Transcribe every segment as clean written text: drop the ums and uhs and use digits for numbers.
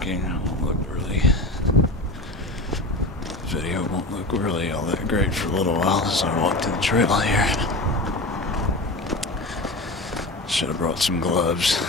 walking. It won't look really. The video won't look really all that great for a little while as I walk to the trail here. Should have brought some gloves.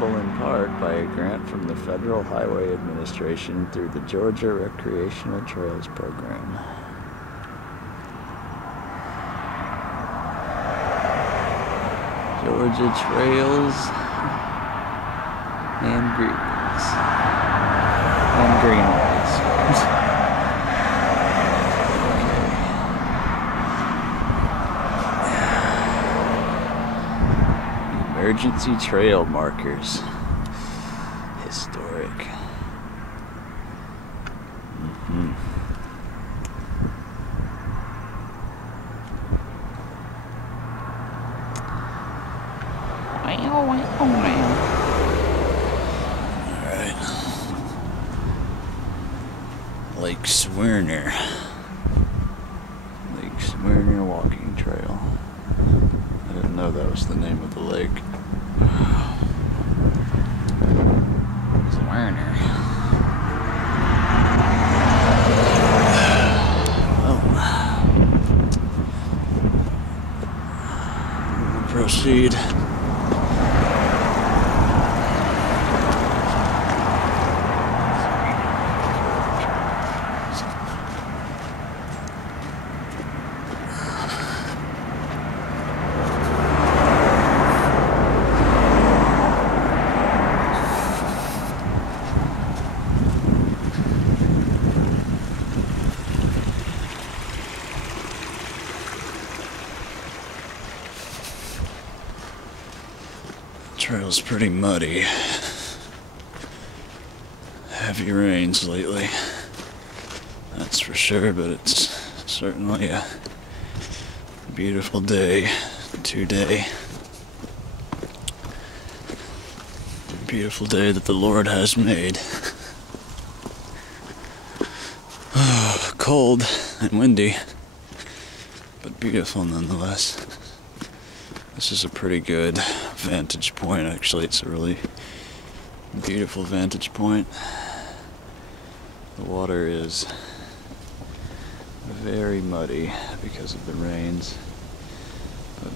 In part by a grant from the Federal Highway Administration through the Georgia Recreational Trails Program. Georgia Trails and Greenways. And Greenways. Emergency trail markers. Historic. Alright. Lake Swerner. Lake Swerner Walking Trail. I didn't know that was the name of the lake. Swerner. Well, proceed. Trail's pretty muddy. Heavy rains lately, that's for sure, but it's certainly a beautiful day today. A beautiful day that the Lord has made. Cold and windy, but beautiful nonetheless. This is a pretty good vantage point, actually. It's a really beautiful vantage point. The water is very muddy because of the rains, but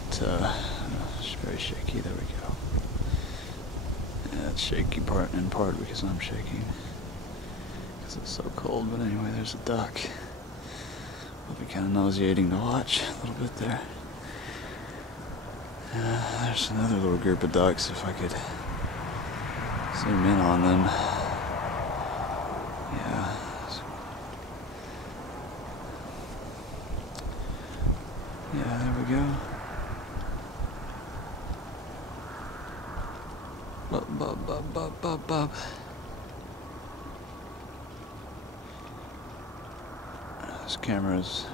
it's very shaky. There we go. Yeah, it's shaky in part because I'm shaking, because it's so cold. But anyway, there's a duck. It'll be kind of nauseating to watch a little bit there. There's another little group of ducks, if I could zoom in on them. Yeah. Yeah, there we go. Bub, bub, bub, bub, bub, bub. This camera's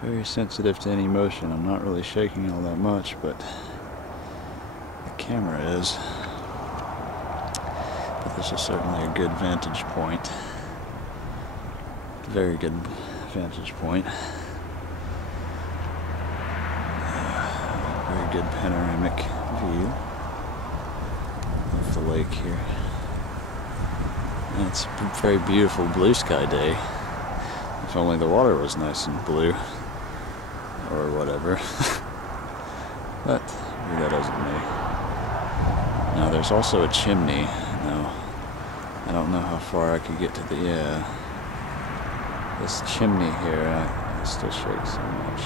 very sensitive to any motion. I'm not really shaking all that much, but the camera is. But this is certainly a good vantage point. Very good vantage point. Very good panoramic view of the lake here. And it's a very beautiful blue sky day. If only the water was nice and blue. Or whatever. But maybe that isn't me. Now there's also a chimney. Now I don't know how far I could get to the this chimney here. I still shake so much.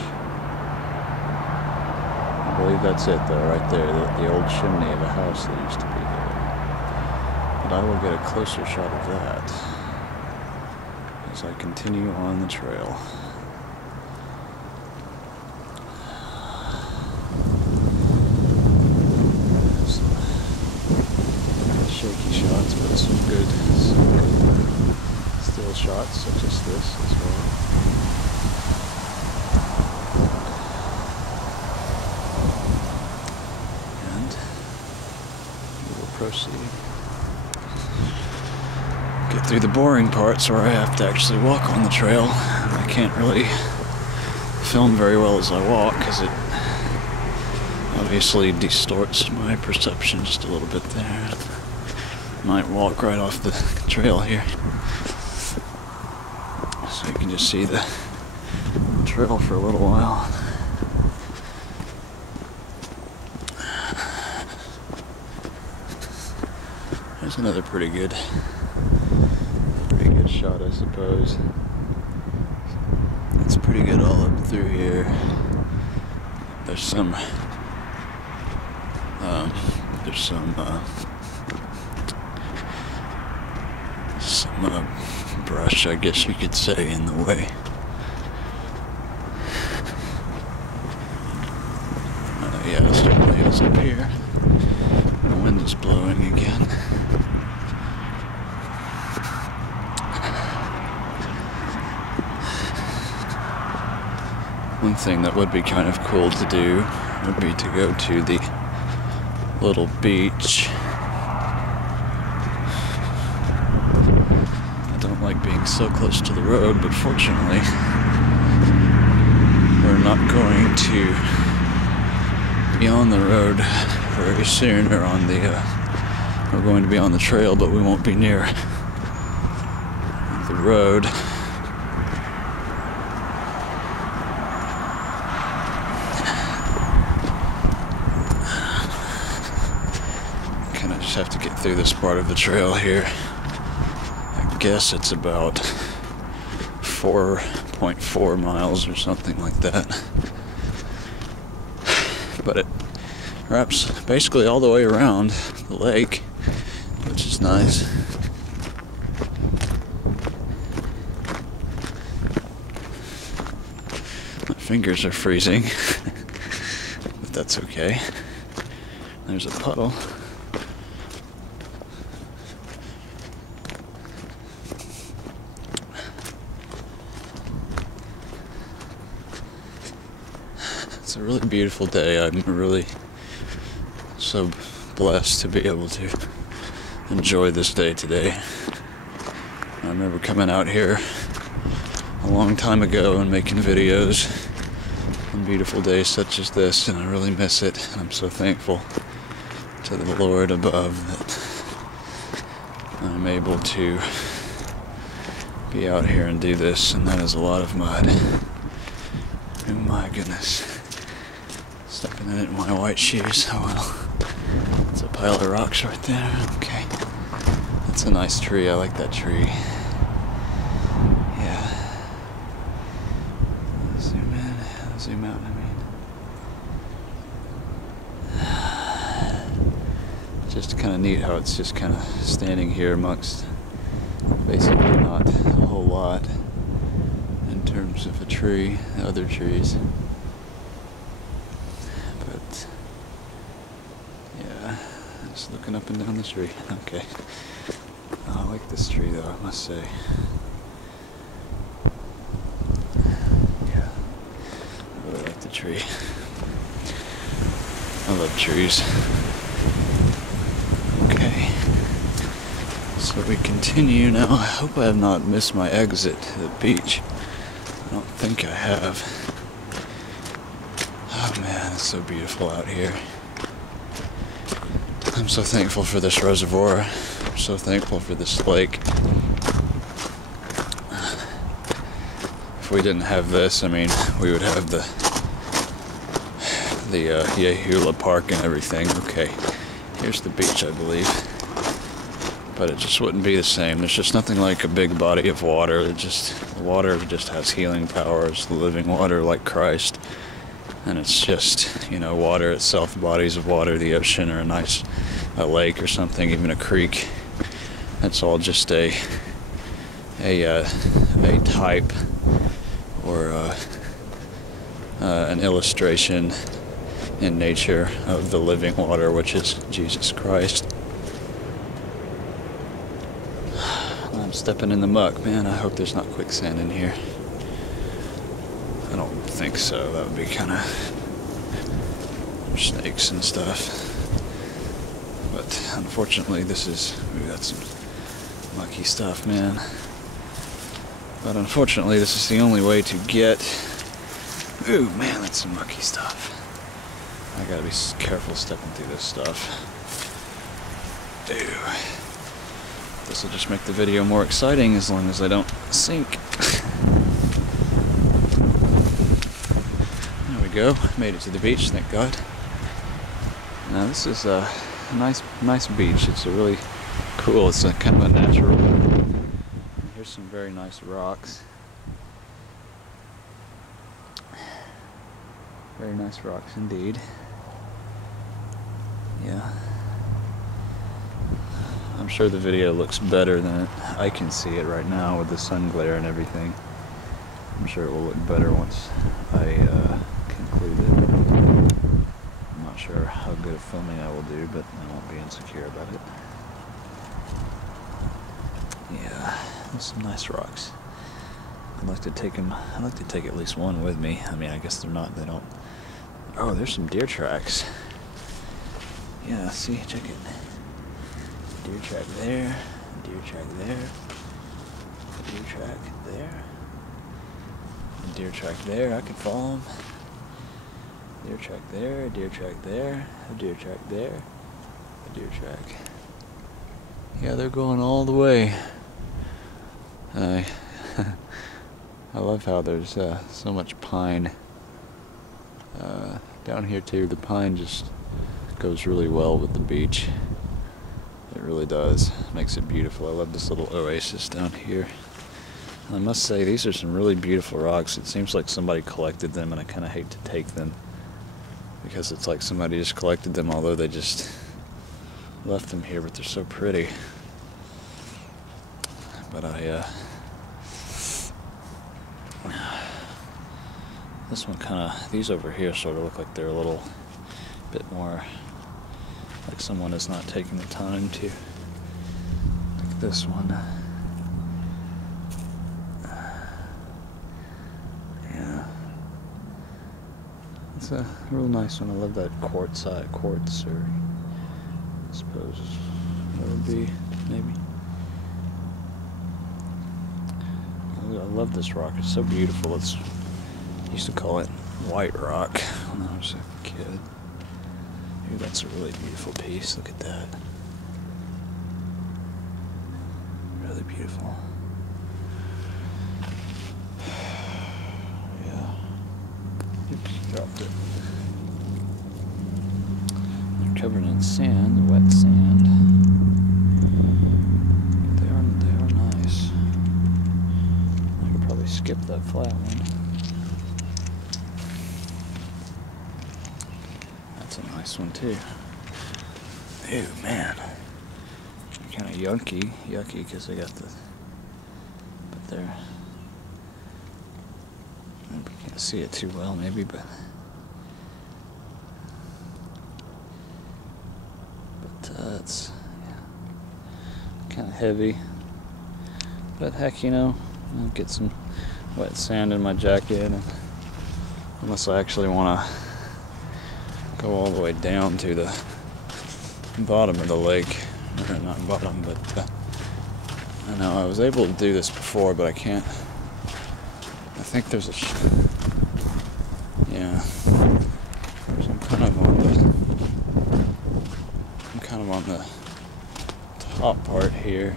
I believe that's it though, right there, the old chimney of a house that used to be there. and I will get a closer shot of that as I continue on the trail. Some shaky shots, but some good still shots such as this as well. Proceed. Get through the boring parts where I have to actually walk on the trail. I can't really film very well as I walk because it obviously distorts my perception just a little bit there. Might walk right off the trail here so you can just see the trail for a little while. There's another pretty good shot, I suppose. It's pretty good all up through here. There's some brush, I guess you could say, in the way. Yeah, it certainly is up here. The wind is blowing again. One thing that would be kind of cool to do would be to go to the little beach. I don't like being so close to the road, but fortunately, we're not going to be on the road very soon, or on the, we're going to be on the trail, but we won't be near the road. Have to get through this part of the trail here. I guess it's about 4.4 miles or something like that. But it wraps basically all the way around the lake, which is nice. My fingers are freezing, but that's okay. There's a puddle. It's a really beautiful day. I'm really so blessed to be able to enjoy this day today. I remember coming out here a long time ago and making videos on beautiful days such as this, and I really miss it. And I'm so thankful to the Lord above that I'm able to be out here and do this, and that is a lot of mud. Oh my goodness. Stepping in it in my white shoes. Oh well. It's a pile of rocks right there. Okay. That's a nice tree. I like that tree. Yeah. Zoom in. Zoom out, I mean. Just kind of neat how it's just kind of standing here amongst basically not a whole lot in terms of a tree, other trees. But yeah, just looking up and down the tree. Okay. Oh, I like this tree though, I must say. Yeah, I really like the tree. I love trees. Okay. So we continue now. I hope I have not missed my exit to the beach. I don't think I have. Oh man, it's so beautiful out here. I'm so thankful for this reservoir. I'm so thankful for this lake. If we didn't have this, I mean, we would have the Yehula Park and everything. Okay, here's the beach, I believe. But it just wouldn't be the same. There's just nothing like a big body of water. The water just has healing powers, the living water like Christ. And it's just, you know, water itself, bodies of water, the ocean, or a lake or something, even a creek. That's all just a type or an illustration in nature of the living water, which is Jesus Christ. I'm stepping in the muck, man. I hope there's not quicksand in here. I don't think so. That would be kind of snakes and stuff. But unfortunately, we got some mucky stuff, man. But unfortunately, this is the only way to get... Ooh, man, that's some mucky stuff. I gotta be careful stepping through this stuff. Ew. This will just make the video more exciting as long as I don't sink. There we go. Made it to the beach, thank God. Now this is a nice beach. It's a really cool. It's a kind of a natural. Here's some very nice rocks. Very nice rocks indeed. Yeah. I'm sure the video looks better than I can see it right now with the sun glare and everything. I'm sure it will look better once I conclude it. I'm not sure how good of filming I will do, but I won't be insecure about it. Yeah, there's some nice rocks. I'd like to take them. I'd like to take at least one with me. I mean, I guess they don't. Oh, there's some deer tracks. Yeah, see, check it. Deer track there, deer track there, deer track there, deer track there. I can follow them. Deer track there, deer track there, a deer track there, a deer track. Yeah, they're going all the way. I love how there's so much pine down here too. The pine just goes really well with the beach. It really does. Makes it beautiful. I love this little oasis down here. And I must say, these are some really beautiful rocks. It seems like somebody collected them, and I kind of hate to take them because it's like somebody just collected them, although they just left them here, but they're so pretty. But this one these over here sort of look like they're a little bit more, like someone is not taking the time to, like this one. Yeah. It's a real nice one. I love that quartz, or I suppose that would be, maybe. I love this rock. It's so beautiful. I used to call it white rock when I was a kid. Ooh, that's a really beautiful piece. Look at that. Really beautiful. Yeah. Oops, dropped it. They're covered in sand, wet sand. They are nice. I could probably skip that flat one. That's a nice one too. Ew, man. Kind of yucky because I got the, but there. You can't see it too well, maybe, but it's kind of heavy. But heck, I'll get some wet sand in my jacket, and unless I actually want to go all the way down to the bottom of the lake, or not bottom, but I know I was able to do this before, but I can't. I think there's a yeah. I'm kind of on the top part here.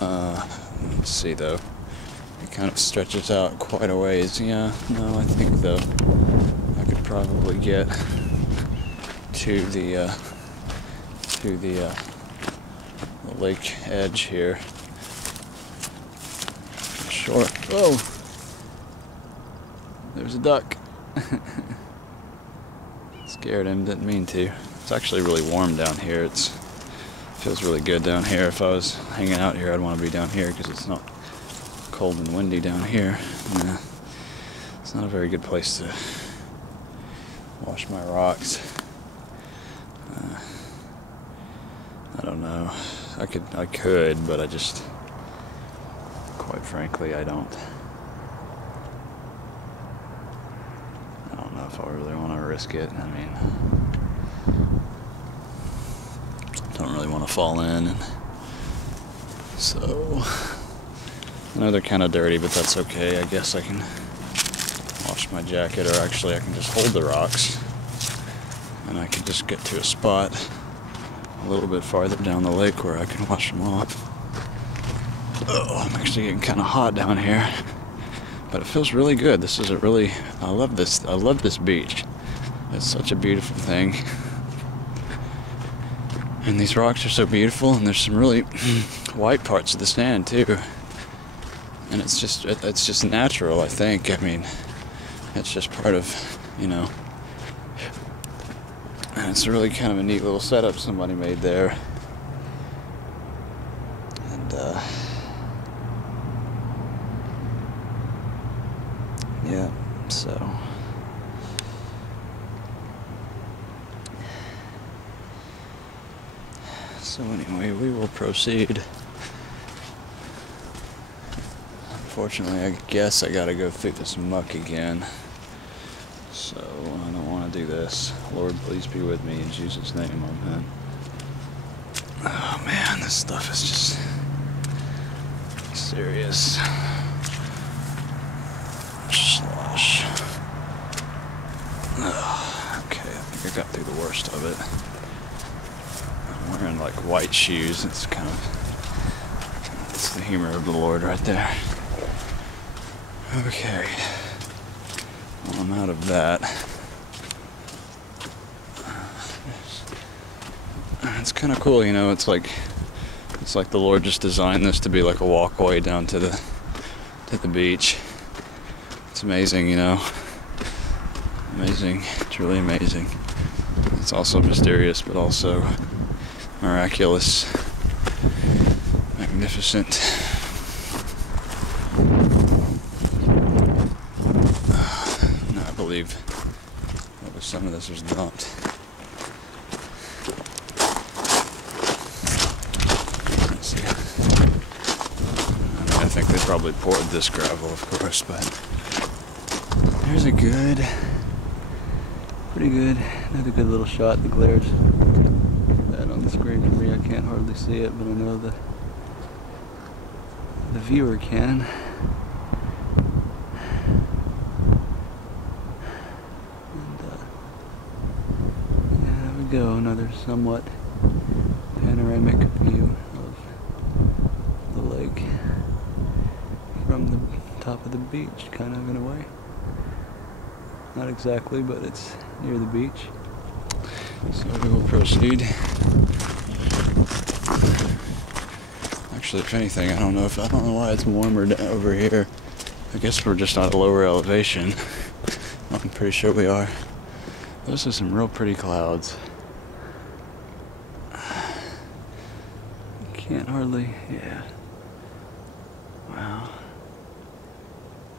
Let's see though. It kind of stretches out quite a ways. Yeah, no, I think though I could probably get to the lake edge here. Short. Whoa! There's a duck. Scared him. Didn't mean to. It's actually really warm down here. It's Feels really good down here. If I was hanging out here, I'd want to be down here because it's not cold and windy down here. Nah, it's not a very good place to wash my rocks. I don't know. I could, but I just, quite frankly, I don't know if I really want to risk it. I mean, don't really want to fall in, and so I know they're kind of dirty, but that's okay. I guess I can wash my jacket, or actually I can just hold the rocks and I can just get to a spot a little bit farther down the lake where I can wash them off. Oh, I'm actually getting kind of hot down here, but it feels really good. This is I love this beach. It's such a beautiful thing. And these rocks are so beautiful, and there's some really white parts of the sand too. And it's just natural, I think. I mean, it's just part of, you know. And it's really kind of a neat little setup somebody made there. And yeah, so anyway, we will proceed. Unfortunately, I guess I gotta go through this muck again. So I don't want to do this. Lord, please be with me in Jesus' name, amen. Oh man, this stuff is just serious slush. Okay, I think I got through the worst of it. I'm wearing like white shoes. It's the humor of the Lord right there. Okay. Well, I'm out of that. It's kind of cool, you know. It's like the Lord just designed this to be like a walkway down to the beach. It's amazing, you know. Amazing, truly amazing. It's also mysterious, but also miraculous, magnificent. I believe some of this was dumped. Let's see. I think they probably poured this gravel, of course, but there's a pretty good, another good little shot. The glare's bad on the screen for me. I can't hardly see it, but I know the viewer can. Go another somewhat panoramic view of the lake from the top of the beach, kind of in a way. Not exactly, but it's near the beach. So we will proceed. Actually, if anything, I don't know why it's warmer over here. I guess we're just at a lower elevation. I'm pretty sure we are. Those are some real pretty clouds. Can't hardly, yeah. Wow.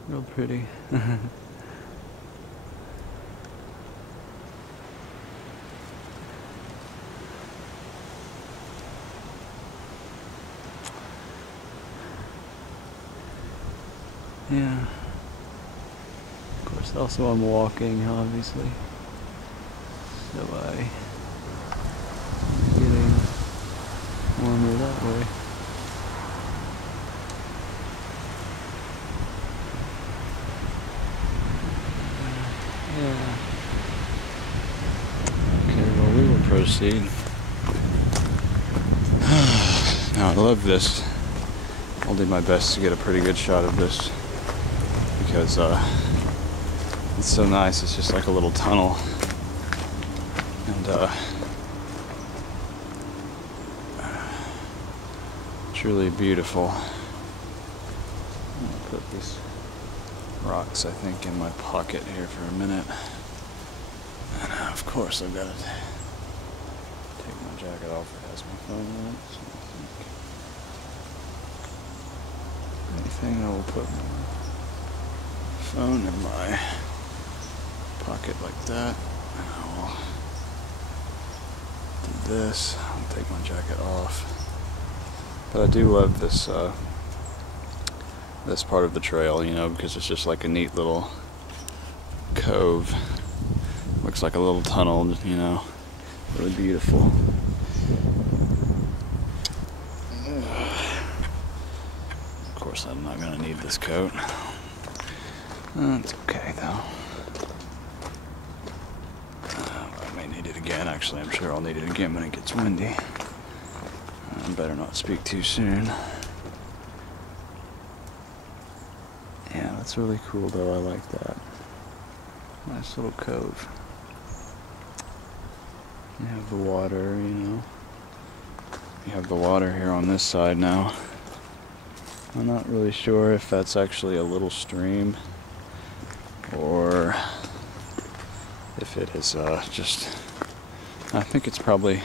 Real pretty. Yeah. Of course, also I'm walking, obviously. So I'm getting warmer that way. Yeah. Okay, well, we will proceed. Now, I love this. I'll do my best to get a pretty good shot of this because it's so nice. It's just like a little tunnel. And truly beautiful. I'm gonna put these rocks, I think, in my pocket here for a minute. And of course I've got to take my jacket off, it has my phone in it, so I think anything, I will put my phone in my pocket like that, and I will do this, I'll take my jacket off. But I do love this this part of the trail, you know, because it's just like a neat little cove. Looks like a little tunnel, you know, really beautiful. Of course, I'm not going to need this coat. It's okay, though. I may need it again. Actually, I'm sure I'll need it again when it gets windy. I better not speak too soon. Yeah, that's really cool, though. I like that. Nice little cove. You have the water, you know. You have the water here on this side now. I'm not really sure if that's actually a little stream or if it is just, I think it's probably,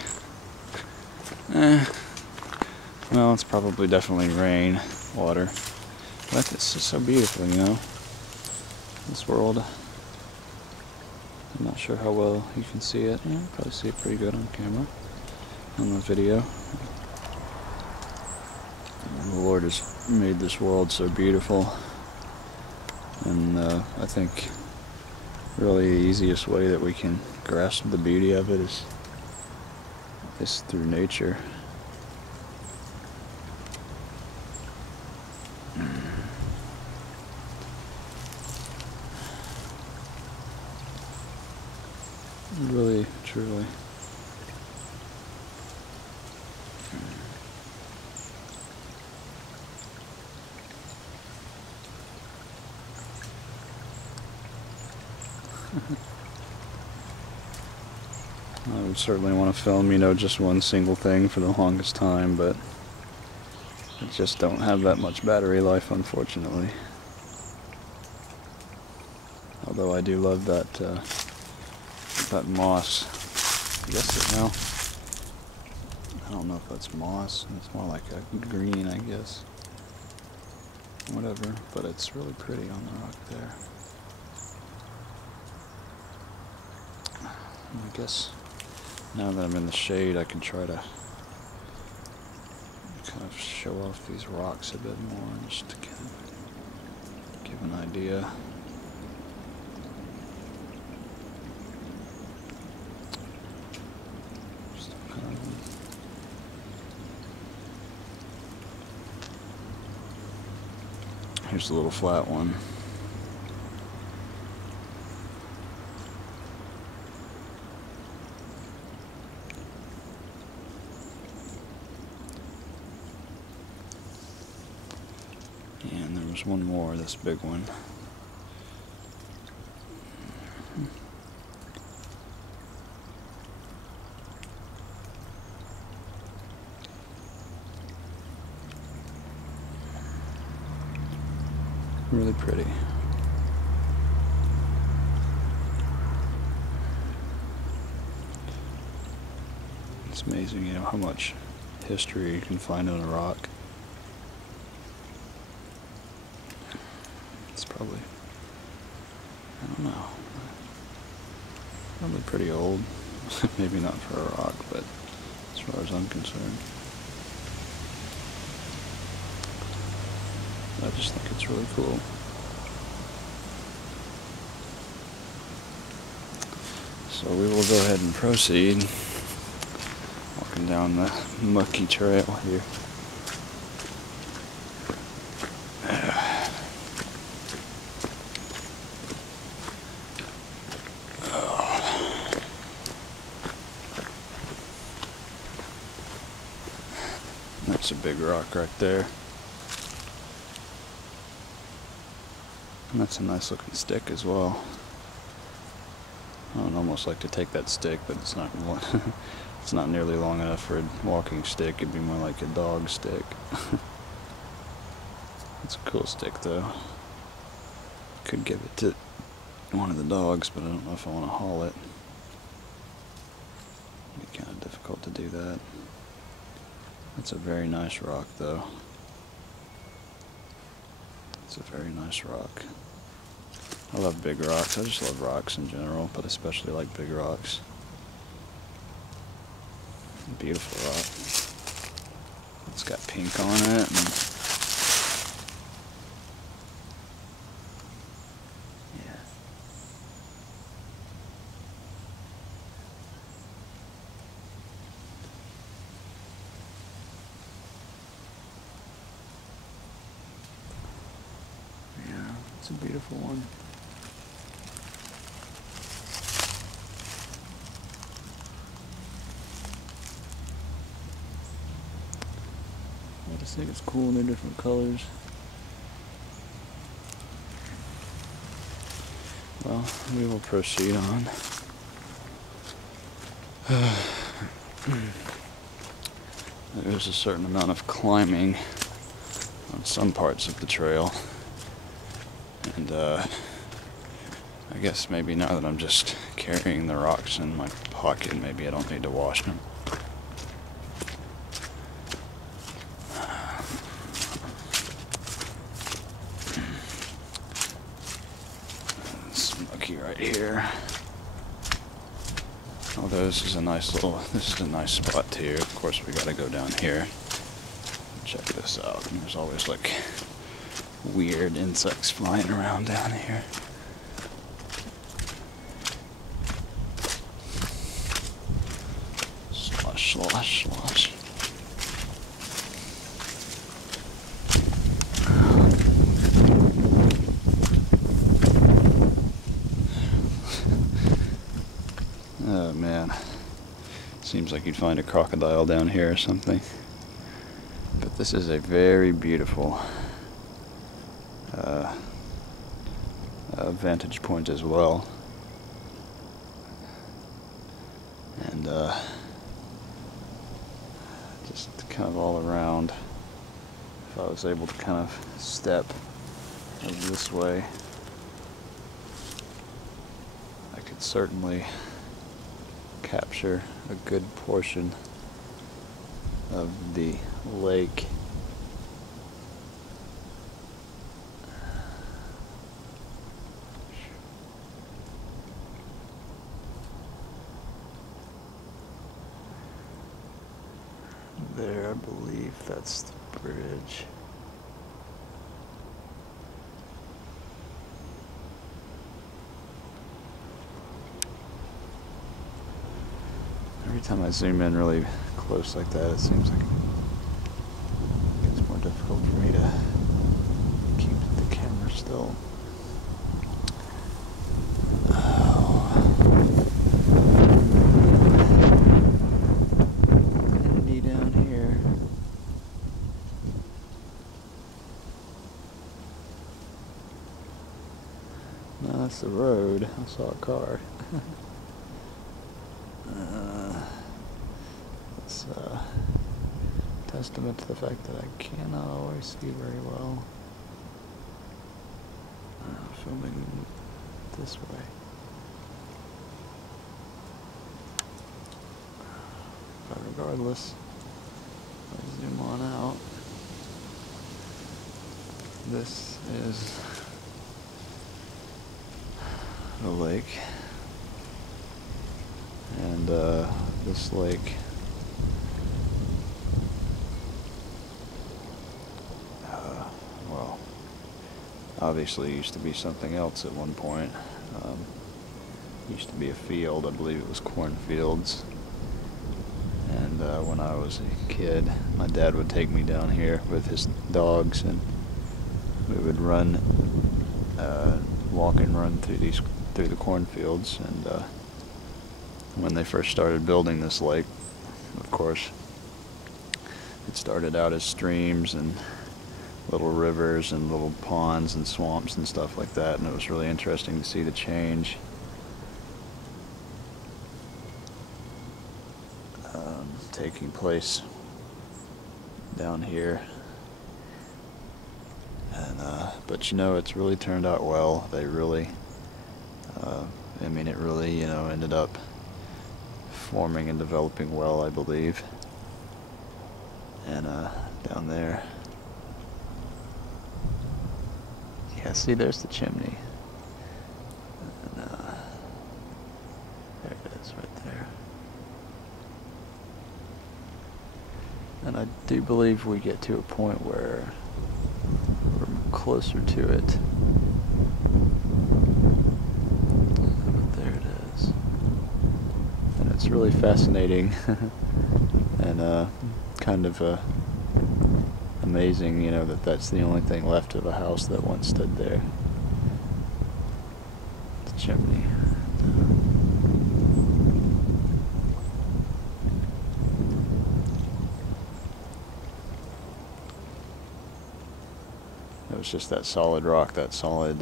well, it's probably definitely rain water. But it's just so beautiful, you know, this world. I'm not sure how well you can see it. Yeah, you probably see it pretty good on camera, on the video. And the Lord has made this world so beautiful, and I think really the easiest way that we can grasp the beauty of it is through nature. Really, truly. I would certainly want to film, you know, just one single thing for the longest time, but I just don't have that much battery life, unfortunately. Although I do love that that moss. I guess it, well, I don't know if that's moss. It's more like a green, I guess. Whatever, but it's really pretty on the rock there. And I guess now that I'm in the shade, I can try to kind of show off these rocks a bit more, just to kind of give an idea. Here's a little flat one. And there was one more, this big one. Really pretty. It's amazing, you know, how much history you can find on a rock. It's probably, I don't know, probably pretty old. Maybe not for a rock, but as far as I'm concerned. I just think it's really cool. So we will go ahead and proceed, walking down the mucky trail here. That's a big rock right there. And that's a nice looking stick as well. I would almost like to take that stick, but it's not it's not nearly long enough for a walking stick. It'd be more like a dog stick. It's a cool stick though. Could give it to one of the dogs, but I don't know if I want to haul it. It'd be kind of difficult to do that. It's a very nice rock, though. It's a very nice rock. I love big rocks. I just love rocks in general, but especially like big rocks. Beautiful rock. It's got pink on it. And yeah. Yeah, it's a beautiful one. I just think it's cool in their different colors. Well, we will proceed on. There's a certain amount of climbing on some parts of the trail. And I guess maybe now that I'm just carrying the rocks in my pocket, maybe I don't need to wash them. Smoky right here. Although this is a nice spot too. Of course we gotta go down here. Check this out. And there's always like weird insects flying around down here. Slosh, slosh, slosh. Oh man, seems like you'd find a crocodile down here or something. But this is a very beautiful vantage point as well. And just kind of all around, if I was able to kind of step this way, I could certainly capture a good portion of the lake. There, I believe that's the bridge. Every time I zoom in really close like that, it seems like it gets more difficult for me to keep the camera still. Entity down here. No, that's the road. I saw a car. It's a testament to the fact that I cannot always see very well. Filming this way. But regardless, I zoom on out. This is the lake. And this lake well, obviously used to be something else at one point. Used to be a field. I believe it was cornfields. And when I was a kid, my dad would take me down here with his dogs, and we would run, walk and run through the cornfields. And when they first started building this lake, of course, it started out as streams and little rivers and little ponds and swamps and stuff like that, and it was really interesting to see the change taking place down here. And but you know, it's really turned out well. They really I mean, it really, you know, ended up forming and developing well, I believe. And down there, yeah, see, there's the chimney. And there it is right there. And I do believe we get to a point where we're closer to it. But there it is. And it's really fascinating and kind of amazing, you know, that that's the only thing left of a house that once stood there. The chimney. It was just that solid rock, that solid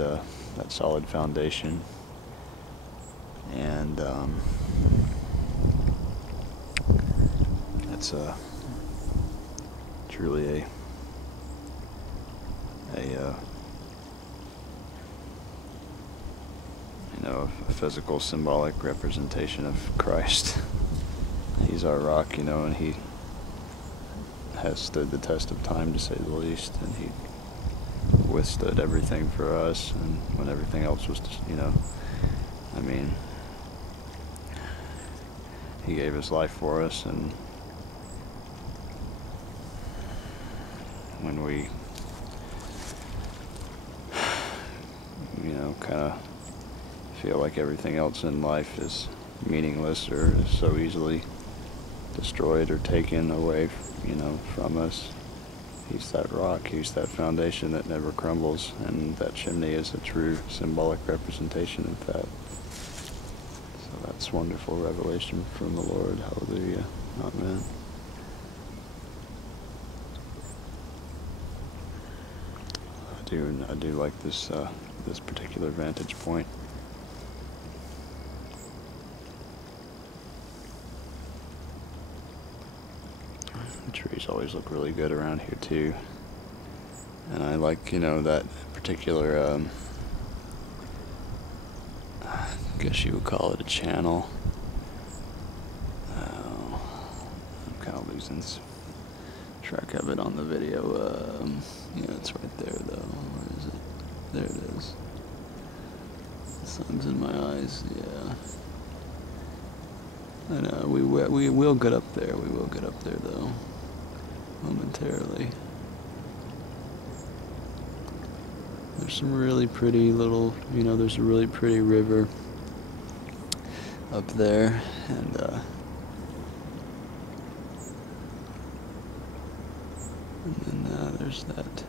foundation, and that's truly a physical, symbolic representation of Christ. He's our rock, you know, and he has stood the test of time, to say the least, and he withstood everything for us, and when everything else was, you know, I mean, he gave his life for us, and when we, you know, kind of feel like everything else in life is meaningless or is so easily destroyed or taken away, you know, from us, he's that rock, he's that foundation that never crumbles, and that chimney is a true symbolic representation of that. So that's wonderful revelation from the Lord. Hallelujah. Amen. I do like this this particular vantage point. The trees always look really good around here too, and I like, you know, that particular I guess you would call it a channel. I'm kind of losing track of it on the video. Yeah, it's right there though. Where is it? There it is. The sun's in my eyes. Yeah. I know. We will get up there. We will get up there though. Momentarily. There's some really pretty little, you know, there's a really pretty river up there, and then there's that.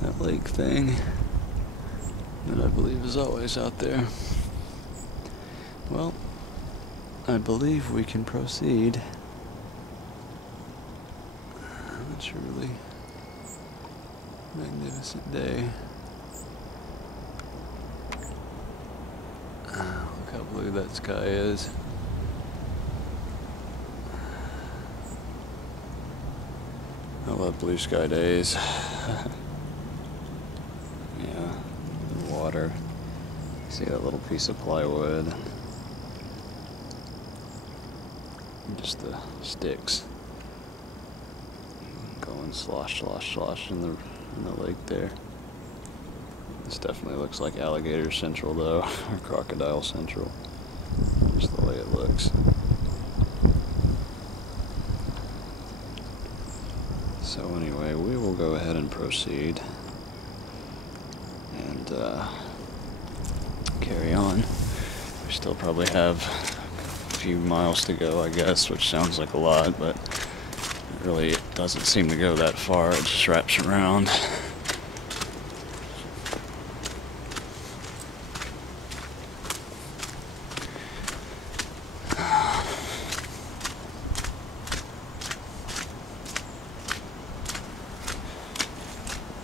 That lake thing that I believe is always out there. Well, I believe we can proceed. It's a really magnificent day. Look how blue that sky is. I love blue sky days. Yeah, the water. See that little piece of plywood? Just the sticks going slosh, slosh, slosh in the lake there. This definitely looks like Alligator Central though, or Crocodile Central. Just the way it looks. So anyway, we will go ahead and proceed and carry on. We still probably have a few miles to go, I guess, which sounds like a lot, but it doesn't seem to go that far. It just wraps around.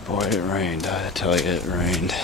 Boy, it rained. I tell you, it rained.